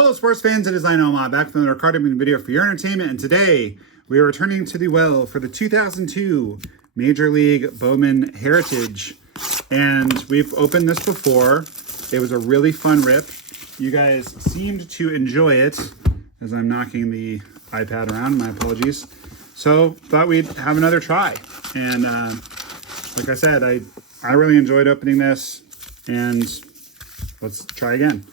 Hello sports fans, it is NomahLovesYah back with another card opening video for your entertainment, and today we are returning to the well for the 2002 Major League Bowman Heritage. And we've opened this before. It was a really fun rip. You guys seemed to enjoy it as I'm knocking the iPad around, my apologies. So thought we'd have another try. And like I said, I really enjoyed opening this, and let's try again.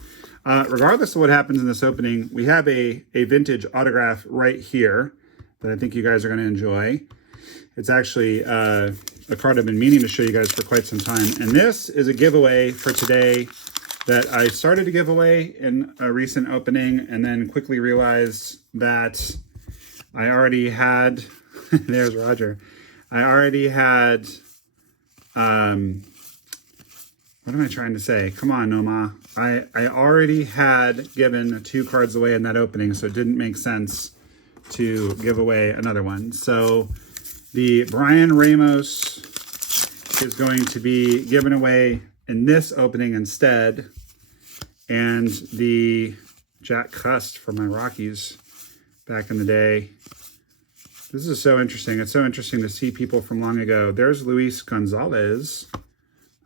Regardless of what happens in this opening, we have a vintage autograph right here that I think you guys are going to enjoy. It's actually a card I've been meaning to show you guys for quite some time. And this is a giveaway for today that I started to give away in a recent opening and then quickly realized that I already had, there's Roger. I already had, what am I trying to say? Come on, Nomah. I already had given 2 cards away in that opening, so it didn't make sense to give away another one. So the Brian Ramos is going to be given away in this opening instead. And the Jack Cust for my Rockies back in the day. This is so interesting. It's so interesting to see people from long ago. There's Luis Gonzalez.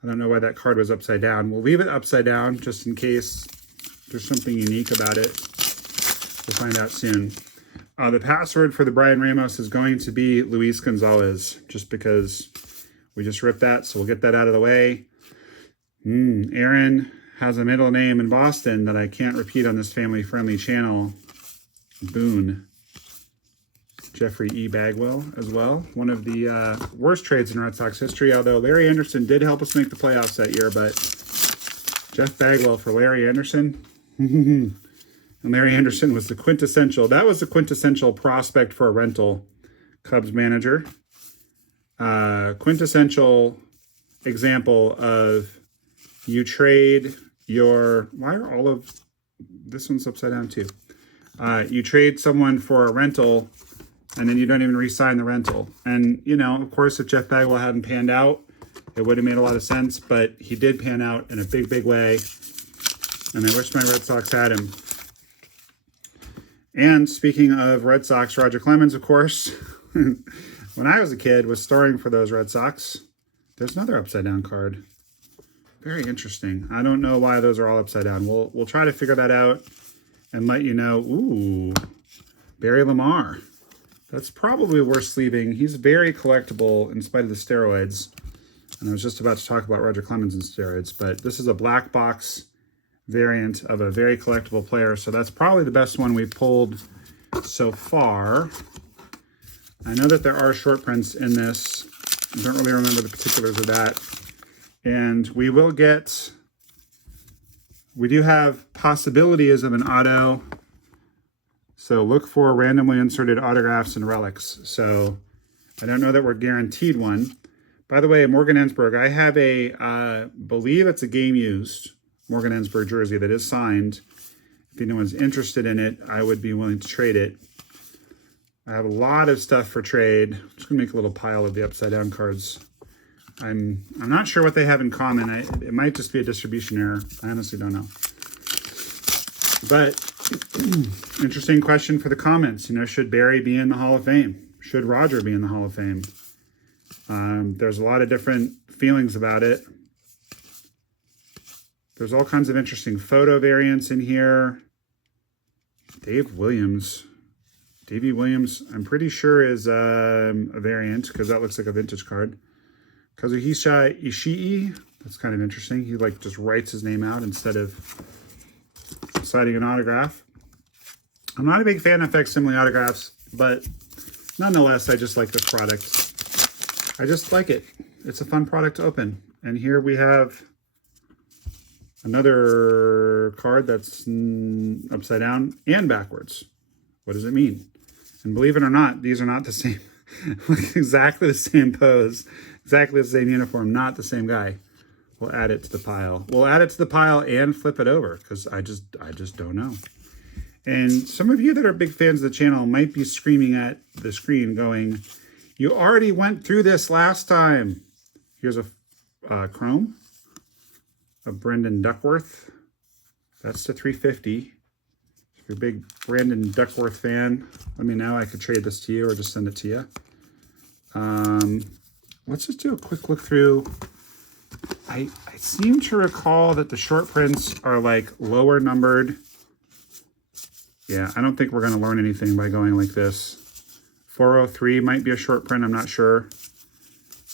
I don't know why that card was upside down. We'll leave it upside down just in case there's something unique about it. We'll find out soon. The password for the Brian Ramos is going to be Luis Gonzalez, just because we just ripped that, so we'll get that out of the way. Aaron has a middle name in Boston that I can't repeat on this family-friendly channel. Boone. Jeffrey E. Bagwell as well. One of the worst trades in Red Sox history, although Larry Anderson did help us make the playoffs that year, but Jeff Bagwell for Larry Anderson. And Larry Anderson was the quintessential, that was the quintessential prospect for a rental Cubs manager. Quintessential example of you trade your, why are all of, this one's upside down too. You trade someone for a rental and then you don't even re-sign the rental. And, you know, of course, if Jeff Bagwell hadn't panned out, it would have made a lot of sense, but he did pan out in a big, big way. And I wish my Red Sox had him. And speaking of Red Sox, Roger Clemens, of course, when I was a kid, was starring for those Red Sox. There's another upside down card. Very interesting. I don't know why those are all upside down. We'll try to figure that out and let you know. Ooh, Barry Lamar. That's probably worth sleeving. He's very collectible in spite of the steroids. And I was just about to talk about Roger Clemens and steroids, but this is a black box variant of a very collectible player. So that's probably the best one we've pulled so far. I know that there are short prints in this. I don't really remember the particulars of that. And we will get, we do have possibilities of an auto. So look for randomly inserted autographs and relics. So I don't know that we're guaranteed one. By the way, Morgan Ensberg, I have a, believe it's a game used Morgan Ensberg jersey that is signed. If anyone's interested in it, I would be willing to trade it. I have a lot of stuff for trade. I'm just gonna make a little pile of the upside down cards. I'm not sure what they have in common. It might just be a distribution error. I honestly don't know. But interesting question for the comments. You know, should Barry be in the Hall of Fame? Should Roger be in the Hall of Fame? There's a lot of different feelings about it. There's all kinds of interesting photo variants in here. Davey Williams, I'm pretty sure is a variant because that looks like a vintage card. Kazuhisa Ishii, that's kind of interesting. He like just writes his name out instead of signing an autograph. I'm not a big fan of facsimile autographs, but nonetheless, I just like this product. I just like it. It's a fun product to open. And here we have another card that's upside down and backwards. What does it mean? And believe it or not, these are not the same. Exactly the same pose, exactly the same uniform, not the same guy. We'll add it to the pile. We'll add it to the pile and flip it over because I just don't know. And some of you that are big fans of the channel might be screaming at the screen going, you already went through this last time. Here's a chrome of Brendan Duckworth. That's to 350. If you're a big Brandon Duckworth fan, let me know. I could trade this to you or just send it to you. Let's just do a quick look through. I seem to recall that the short prints are like lower numbered. Yeah, I don't think we're going to learn anything by going like this. 403 might be a short print. I'm not sure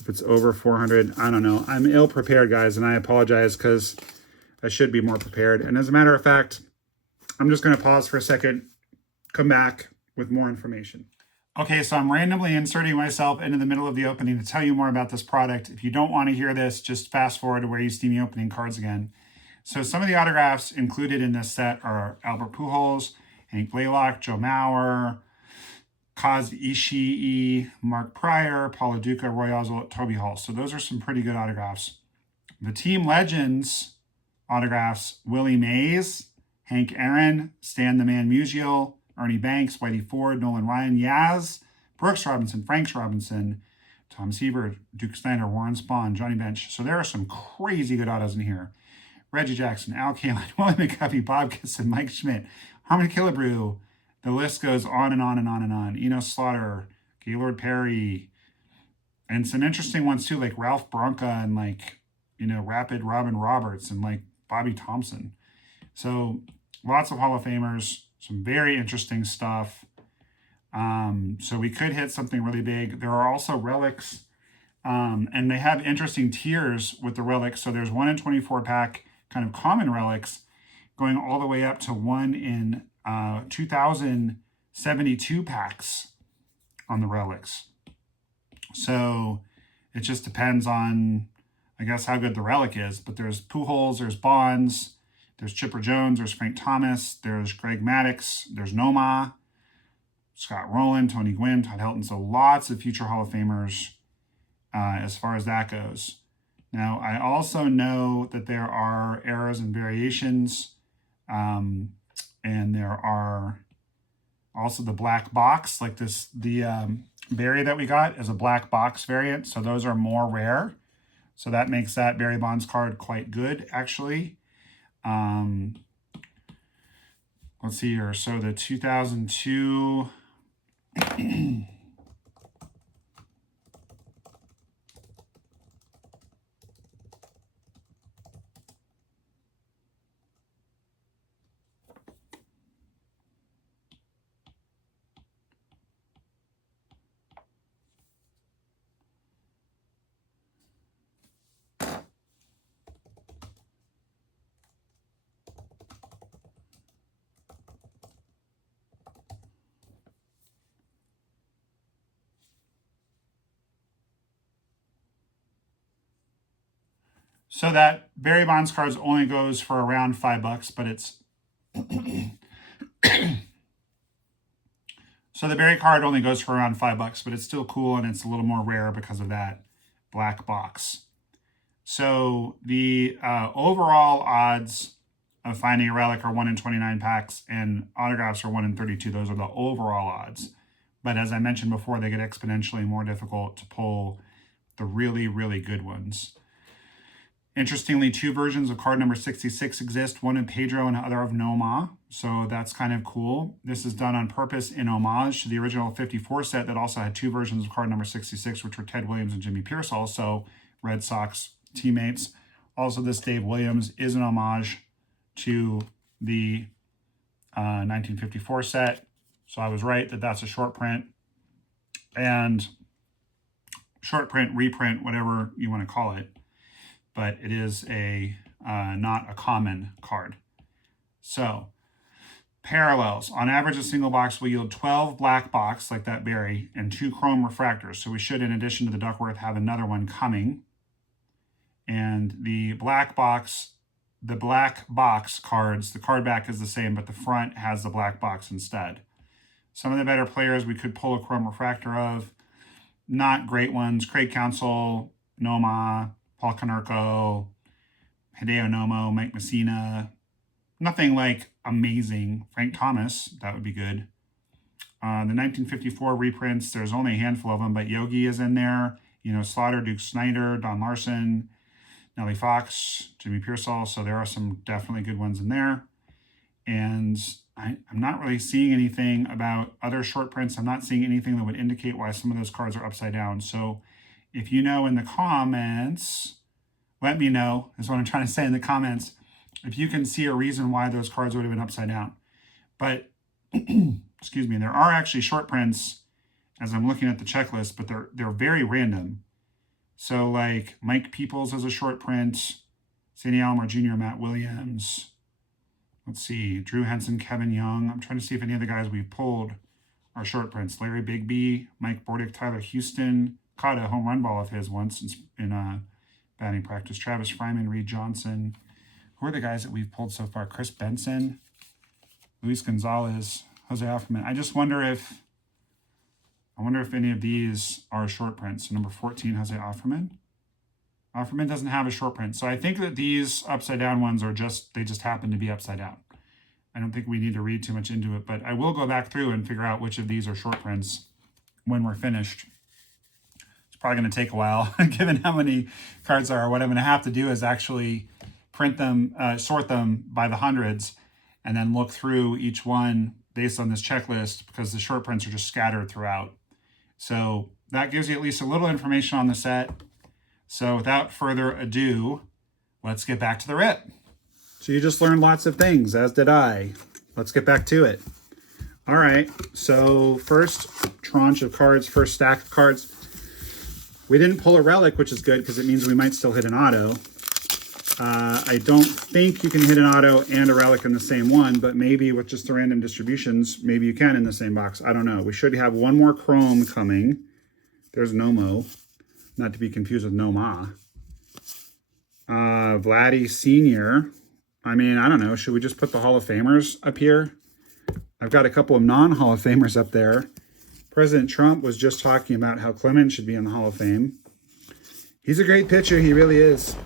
if it's over 400. I don't know. I'm ill prepared, guys, and I apologize because I should be more prepared. And as a matter of fact, I'm just going to pause for a second, come back with more information. Okay, so I'm randomly inserting myself into the middle of the opening to tell you more about this product. If you don't want to hear this, just fast forward to where you see me opening cards again. So some of the autographs included in this set are Albert Pujols, Hank Blaylock, Joe Mauer, Kaz Ishii, Mark Pryor, Paulo Duca, Roy Oswalt, Toby Hall. So those are some pretty good autographs. The Team Legends autographs, Willie Mays, Hank Aaron, Stan the Man Musial, Ernie Banks, Whitey Ford, Nolan Ryan, Yaz, Brooks Robinson, Frank Robinson, Tom Seaver, Duke Snyder, Warren Spahn, Johnny Bench. So there are some crazy good autos in here. Reggie Jackson, Al Kaline, Willie McCuffey, Bob Gibson, Mike Schmidt, Harmon Killebrew. The list goes on and on and on and on. Enos Slaughter, Gaylord Perry, and some interesting ones too, like Ralph Branca and like, Rapid Robin Roberts and like Bobby Thompson. So lots of Hall of Famers. Some very interesting stuff. So we could hit something really big. There are also relics, and they have interesting tiers with the relics. So there's 1 in 24 pack kind of common relics going all the way up to 1 in 2072 packs on the relics. So it just depends on, I guess, how good the relic is. But there's Pujols, there's Bonds, there's Chipper Jones, there's Frank Thomas, there's Greg Maddux, there's Nomah, Scott Rowland, Tony Gwynn, Todd Helton. So lots of future Hall of Famers as far as that goes. Now, I also know that there are errors and variations, and there are also the black box, like this, the Barry that we got is a black box variant. So those are more rare. So that makes that Barry Bonds card quite good, actually. Let's see here. So the 2002 So that Barry Bonds cards only goes for around $5, but it's so the Barry card only goes for around $5, but it's still cool and it's a little more rare because of that black box. So the overall odds of finding a relic are 1 in 29 packs, and autographs are 1 in 32. Those are the overall odds. But as I mentioned before, they get exponentially more difficult to pull the really, really good ones. Interestingly, 2 versions of card number 66 exist, one of Pedro and the other of NOMAH. So that's kind of cool. This is done on purpose in homage to the original 54 set that also had 2 versions of card number 66, which were Ted Williams and Jimmy Pearsall, so Red Sox teammates. Also, this Dave Williams is an homage to the 1954 set. So I was right that that's a short print. And short print, reprint, whatever you want to call it. But it is a not a common card. So parallels. On average, a single box will yield 12 black box, like that Barry, and 2 chrome refractors. So we should, in addition to the Duckworth, have another one coming. And the black box cards, the card back is the same, but the front has the black box instead. Some of the better players we could pull a chrome refractor of. Not great ones. Craig Counsell, NOMAH, Paul Konerko, Hideo Nomo, Mike Messina. Nothing like amazing. Frank Thomas, that would be good. The 1954 reprints, there's only a handful of them, but Yogi is in there. Slaughter, Duke Snyder, Don Larson, Nellie Fox, Jimmy Pearsall. So there are some definitely good ones in there. And I'm not really seeing anything about other short prints. I'm not seeing anything that would indicate why some of those cards are upside down. So if you know in the comments, let me know, is what I'm trying to say in the comments, if you can see a reason why those cards would have been upside down. But, excuse me, there are actually short prints as I'm looking at the checklist, but they're very random. So like Mike Peoples has a short print, Sandy Alomar Jr., Matt Williams. Let's see, Drew Henson, Kevin Young. I'm trying to see if any of the guys we've pulled are short prints. Larry Bigby, Mike Bordick, Tyler Houston. Caught a home run ball of his once in batting practice. Travis Fryman, Reed Johnson. Who are the guys that we've pulled so far? Chris Benson, Luis Gonzalez, Jose Offerman. I wonder if any of these are short prints. So number 14, Jose Offerman. Offerman doesn't have a short print. So I think that these upside down ones are they just happen to be upside down. I don't think we need to read too much into it, but I will go back through and figure out which of these are short prints when we're finished. It's probably going to take a while, given how many cards there are. What I'm going to have to do is actually print them, sort them by the hundreds, and then look through each one based on this checklist, because the short prints are just scattered throughout. So that gives you at least a little information on the set. So without further ado, let's get back to the rip. So you just learned lots of things, as did I. Let's get back to it. All right, so first tranche of cards, first stack of cards. We didn't pull a relic, which is good because it means we might still hit an auto. I don't think you can hit an auto and a relic in the same one, but maybe with just the random distributions, maybe you can in the same box. I don't know. We should have one more chrome coming. There's Nomo, not to be confused with NOMAH. Vladdy Sr. I mean, I don't know. Should we just put the Hall of Famers up here? I've got a couple of non-Hall of Famers up there. President Trump was just talking about how Clemens should be in the Hall of Fame. He's a great pitcher. He really is.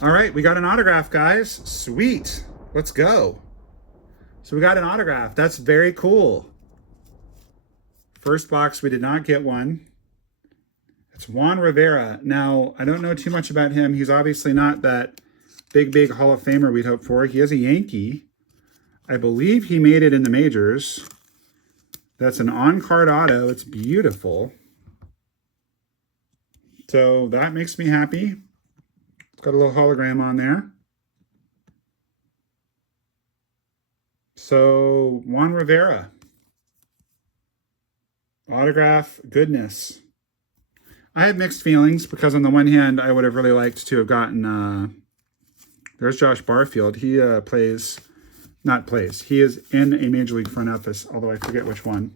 All right, we got an autograph, guys. Sweet. Let's go. So we got an autograph. That's very cool. First box, we did not get one. It's Juan Rivera. Now, I don't know too much about him. He's obviously not that big Hall of Famer we'd hope for. He is a Yankee. I believe he made it in the majors. That's an on-card auto. It's beautiful. So that makes me happy. It's got a little hologram on there. So Juan Rivera. Autograph goodness. I have mixed feelings because on the one hand, I would have really liked to have gotten, there's Josh Barfield. He he is in a Major League front office, although I forget which one.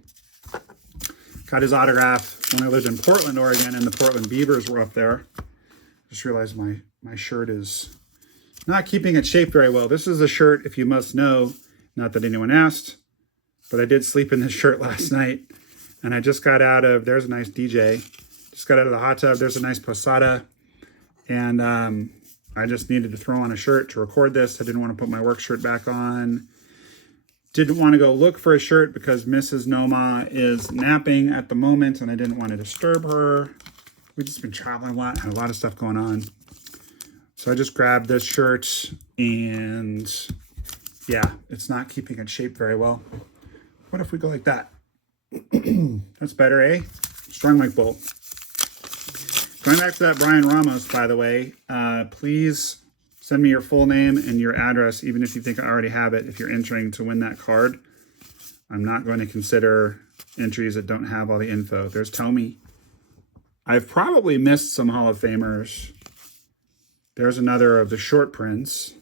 Got his autograph when I lived in Portland, Oregon, and the Portland Beavers were up there. Just realized my shirt is not keeping its shape very well. This is a shirt, if you must know, not that anyone asked, but I did sleep in this shirt last night. And I just got out of, there's a nice DJ. Just got out of the hot tub. There's a nice posada. And I just needed to throw on a shirt to record this. I didn't want to put my work shirt back on. Didn't want to go look for a shirt because Mrs. Nomah is napping at the moment and I didn't want to disturb her. We've just been traveling a lot, had a lot of stuff going on. So I just grabbed this shirt and yeah, it's not keeping its shape very well. What if we go like that? That's better, eh? Strong like bull. Going back to that Brian Ramos, by the way, please send me your full name and your address, even if you think I already have it, if you're entering to win that card. I'm not going to consider entries that don't have all the info. There's Tommy. I've probably missed some Hall of Famers. There's another of the short prints.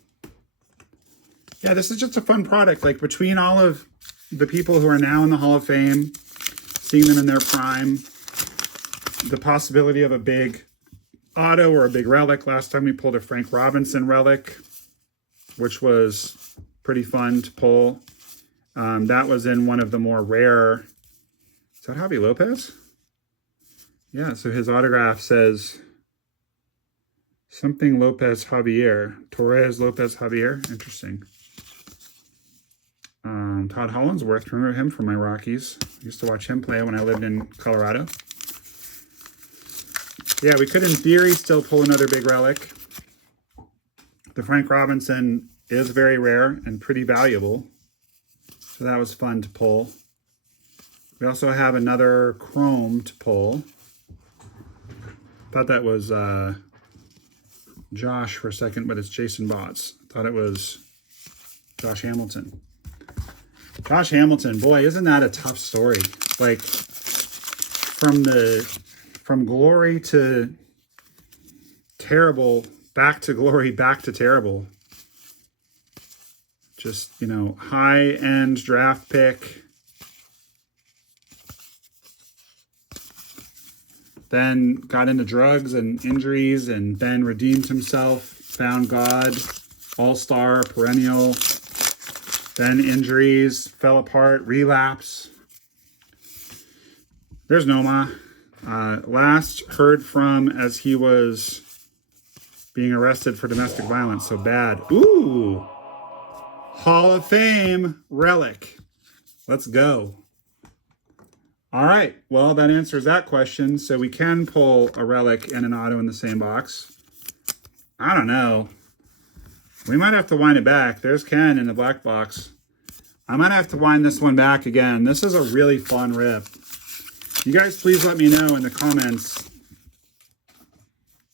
Yeah, this is just a fun product. Like between all of the people who are now in the Hall of Fame, seeing them in their prime, the possibility of a big auto or a big relic. Last time we pulled a Frank Robinson relic, which was pretty fun to pull. That was in one of the more rare. Is that Javi Lopez? Yeah, so his autograph says something Lopez Javier. Torres Lopez Javier. Interesting. Todd Hollandsworth. Remember him from my Rockies. I used to watch him play when I lived in Colorado. Yeah, we could, in theory, still pull another big relic. The Frank Robinson is very rare and pretty valuable. So that was fun to pull. We also have another chrome to pull. Thought that was Josh for a second, but it's Jason Botts. Thought it was Josh Hamilton. Josh Hamilton, boy, isn't that a tough story? Like, from glory to terrible, back to glory, back to terrible. Just, you know, high-end draft pick. Then got into drugs and injuries and then redeemed himself, found God, all-star, perennial. Then injuries, fell apart, relapse. There's Nomah. Last heard from as he was being arrested for domestic violence. So bad. Ooh! Hall of Fame relic. Let's go. All right. Well, that answers that question. So we can pull a relic and an auto in the same box. I don't know. We might have to wind it back. There's Ken in the black box. I might have to wind this one back again. This is a really fun rip. You guys, please let me know in the comments.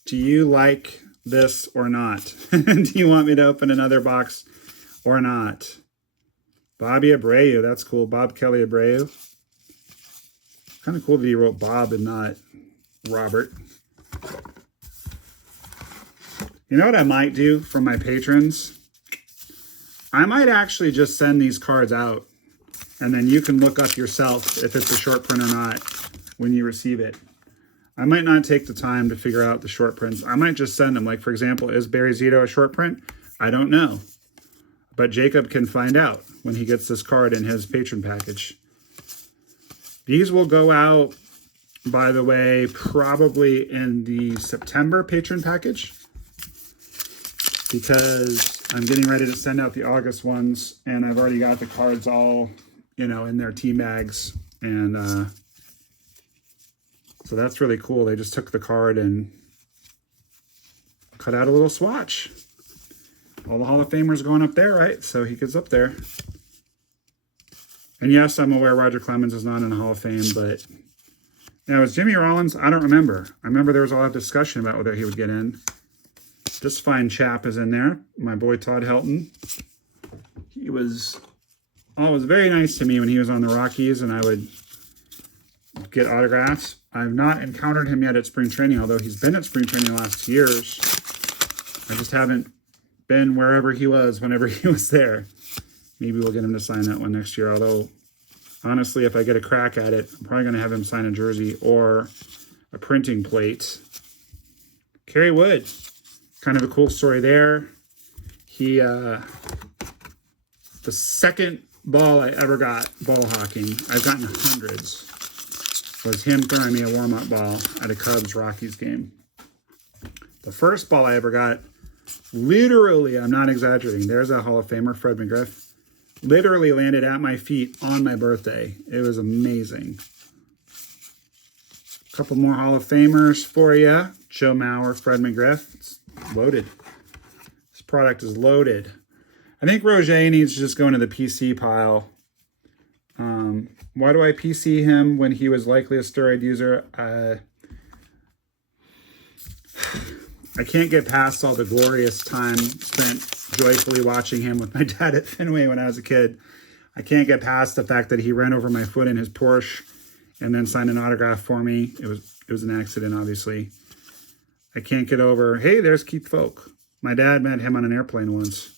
Do you like this or not? Do you want me to open another box or not? Bobby Abreu. That's cool. Bob Kelly Abreu. Kind of cool that he wrote Bob and not Robert. You know what I might do for my patrons? I might actually just send these cards out, and then you can look up yourself if it's a short print or not when you receive it. I might not take the time to figure out the short prints. I might just send them. Like, for example, is Barry Zito a short print? I don't know. But Jacob can find out when he gets this card in his patron package. These will go out, by the way, probably in the September patron package, because I'm getting ready to send out the August ones, and I've already got the cards all, you know, in their team bags. And so that's really cool. They just took the card and cut out a little swatch. All the Hall of Famers going up there, right? So he gets up there. And yes, I'm aware Roger Clemens is not in the Hall of Fame, but yeah, was Jimmy Rollins? I don't remember. I remember there was a lot of discussion about whether he would get in. This fine chap is in there. My boy Todd Helton. He was always very nice to me when he was on the Rockies, and I would get autographs. I've not encountered him yet at spring training, although he's been at spring training the last 2 years. I just haven't been wherever he was whenever he was there. Maybe we'll get him to sign that one next year, although honestly, if I get a crack at it, I'm probably going to have him sign a jersey or a printing plate. Kerry Wood, kind of a cool story there. He, the second ball I ever got ball hawking, I've gotten hundreds, was him throwing me a warm-up ball at a Cubs-Rockies game. The first ball I ever got, literally, I'm not exaggerating, there's a Hall of Famer, Fred McGriff, literally landed at my feet on my birthday. It was amazing. A couple more Hall of Famers for you. Joe Mauer, Fred McGriff. It's loaded. This product is loaded. I think Roger needs to just go into the PC pile. Why do I PC him when he was likely a steroid user? I can't get past all the glorious time spent joyfully watching him with my dad at Fenway when I was a kid. I can't get past the fact that he ran over my foot in his Porsche and then signed an autograph for me. It was an accident, obviously. I can't get over, hey, there's Keith Folk. My dad met him on an airplane once.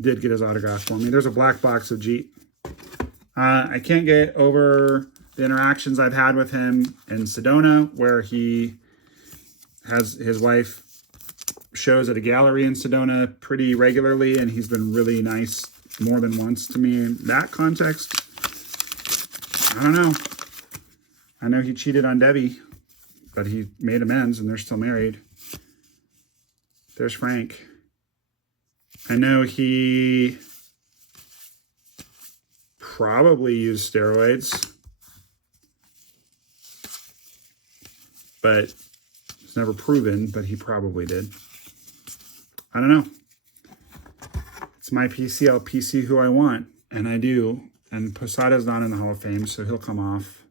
Did get his autograph for me. There's a black box of Jeet. I can't get over the interactions I've had with him in Sedona, where he has his wife shows at a gallery in Sedona pretty regularly, and he's been really nice more than once to me in that context. I don't know. I know he cheated on Debbie, but he made amends and they're still married. There's Frank. I know he probably used steroids, but it's never proven, but he probably did. I don't know. It's It's my PC. I'll PC who I want, and I do. And Posada's not in the Hall of Fame, so he'll come off.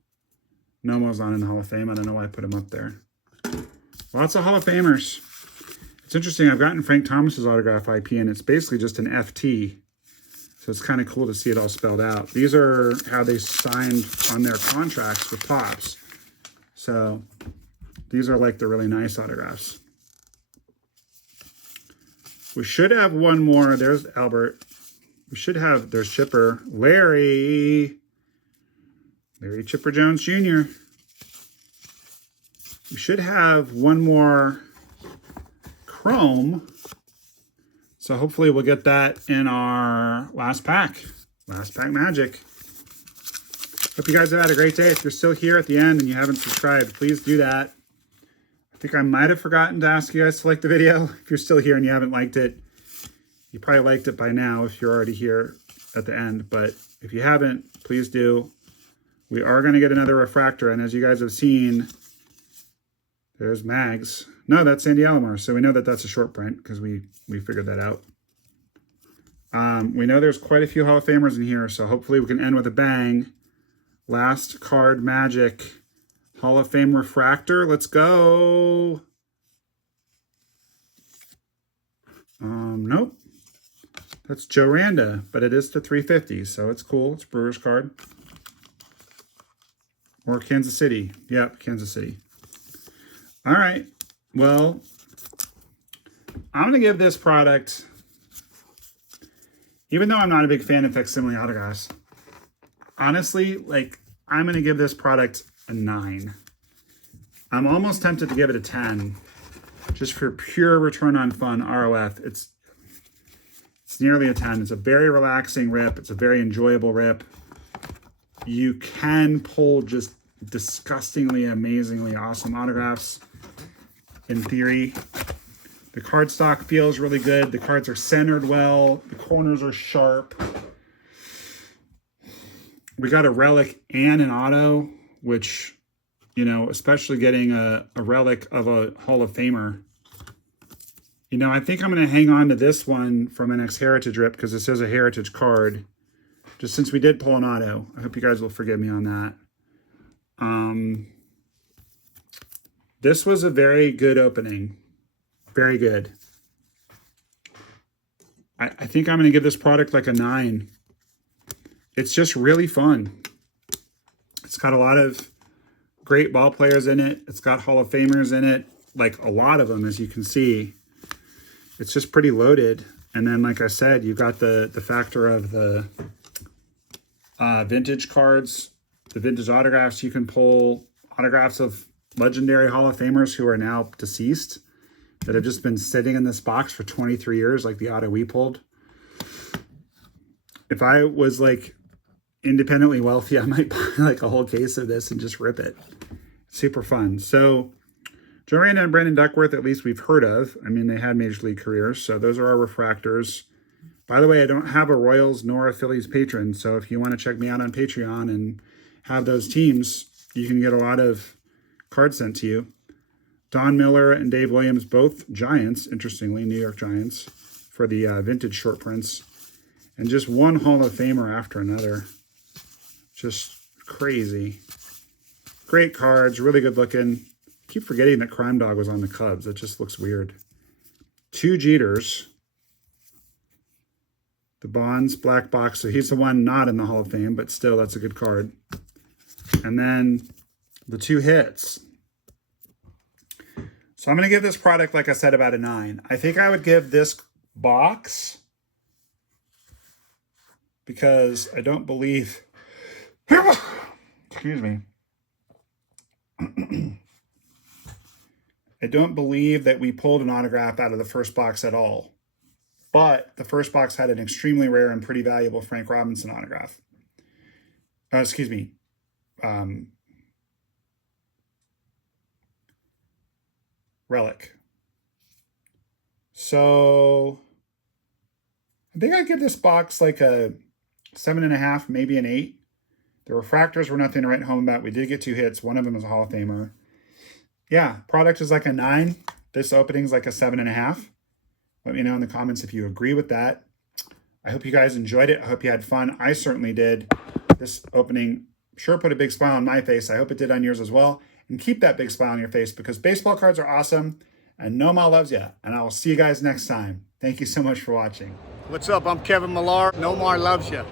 Nomo's not in the Hall of Fame. I don't know why I put him up there. Lots of Hall of Famers. It's interesting. I've gotten Frank Thomas's autograph IP, and it's basically just an FT. So it's kind of cool to see it all spelled out. These are how they signed on their contracts with Topps. So these are like the really nice autographs. We should have one more. There's Albert. We should have, there's Chipper. Larry Chipper Jones Jr. We should have one more Chrome. So hopefully we'll get that in our last pack. Last pack magic. Hope you guys have had a great day. If you're still here at the end and you haven't subscribed, please do that. I think I might have forgotten to ask you guys to like the video. If you're still here and you haven't liked it, you probably liked it by now if you're already here at the end. But if you haven't, please do. We are going to get another refractor. And as you guys have seen, there's Mags. No, that's Sandy Alomar. So we know that that's a short print because we figured that out. We know there's quite a few Hall of Famers in here. So hopefully we can end with a bang. Last card magic. Hall of Fame refractor. Let's go. Nope. That's Joe Randa, but it is to 350, so it's cool. It's Brewers card. Or Kansas City. Yep, Kansas City. All right. Well, I'm going to give this product, even though I'm not a big fan of facsimile autographs, honestly, like, I'm going to give this product a 9. I'm almost tempted to give it a 10, just for pure return on fun, ROF. It's nearly a 10. It's a very relaxing rip. It's a very enjoyable rip. You can pull just disgustingly, amazingly awesome autographs, in theory. The cardstock feels really good. The cards are centered well. The corners are sharp. We got a relic and an auto, which, you know, especially getting a relic of a Hall of Famer. You know, I think I'm going to hang on to this one from an ex-Heritage rip because this is a Heritage card. Just since we did pull an auto. I hope you guys will forgive me on that. This was a very good opening. Very good. I think I'm going to give this product like a 9. It's just really fun. It's got a lot of great ball players in it. It's got Hall of Famers in it. Like a lot of them, as you can see. It's just pretty loaded. And then, like I said, you've got the factor of the vintage cards, the vintage autographs. You can pull autographs of legendary Hall of Famers who are now deceased that have just been sitting in this box for 23 years, like the auto we pulled. If I was like independently wealthy, I might buy like a whole case of this and just rip it. Super fun. So Joe Randa and Brandon Duckworth, at least we've heard of. I mean, they had major league careers, so those are our refractors. By the way, I don't have a Royals nor a Phillies patron, so if you want to check me out on Patreon and have those teams, you can get a lot of cards sent to you. Don Miller and Dave Williams, both Giants, interestingly, New York Giants, for the vintage short prints. And just one Hall of Famer after another. Just crazy. Great cards, really good looking. I keep forgetting that Crime Dog was on the Cubs. That just looks weird. 2 Jeters. The Bonds black box. So he's the one not in the Hall of Fame, but still, that's a good card. And then the 2 hits. So I'm going to give this product, like I said, about a 9. I think I would give this box, because I don't believe, excuse me, I don't believe that we pulled an autograph out of the first box at all. But the first box had an extremely rare and pretty valuable Frank Robinson autograph. Excuse me. Relic. So I think I'd give this box like a 7.5, maybe an 8. The refractors were nothing to write home about. We did get 2 hits. One of them is a Hall of Famer. Yeah, product is like a 9. This opening is like a 7.5. Let me know in the comments if you agree with that. I hope you guys enjoyed it. I hope you had fun. I certainly did. This opening sure put a big smile on my face. I hope it did on yours as well. And keep that big smile on your face because baseball cards are awesome. And NOMAH loves you. And I will see you guys next time. Thank you so much for watching. What's up? I'm Kevin Millar. NOMAH loves you.